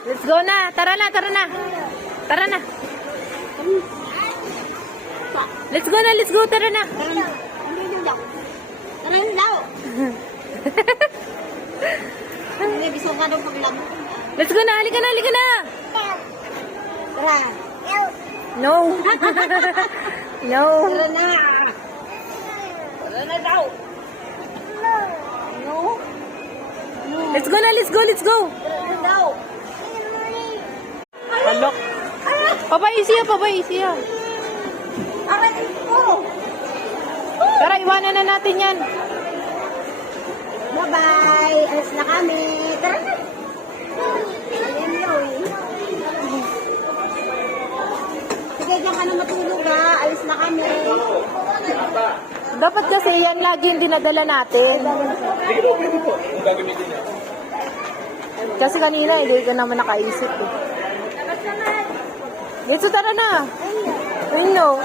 Let's go na. Tara na, tara na. Tara na. Let's go na, let's go. Tara na. Tara yun daw. Hindi, biso ka daw paglang. Let's go na, halika na, halika na. Tara. No. No. Tara na. Tara na daw. No. Let's go na, let's go, let's go. Tara na daw. Alok. Papaisi siya. Aray ko. Tara, iwanan na natin yan. Bye-bye. Alas na kami. Tara na. Sige, diyan ka na matulog ha. Alis na kami. Dapat kasi yan lagi yung dinadala natin. Kasi kanina, hindi ka naman nakaisip eh. Dito, tara na. I know.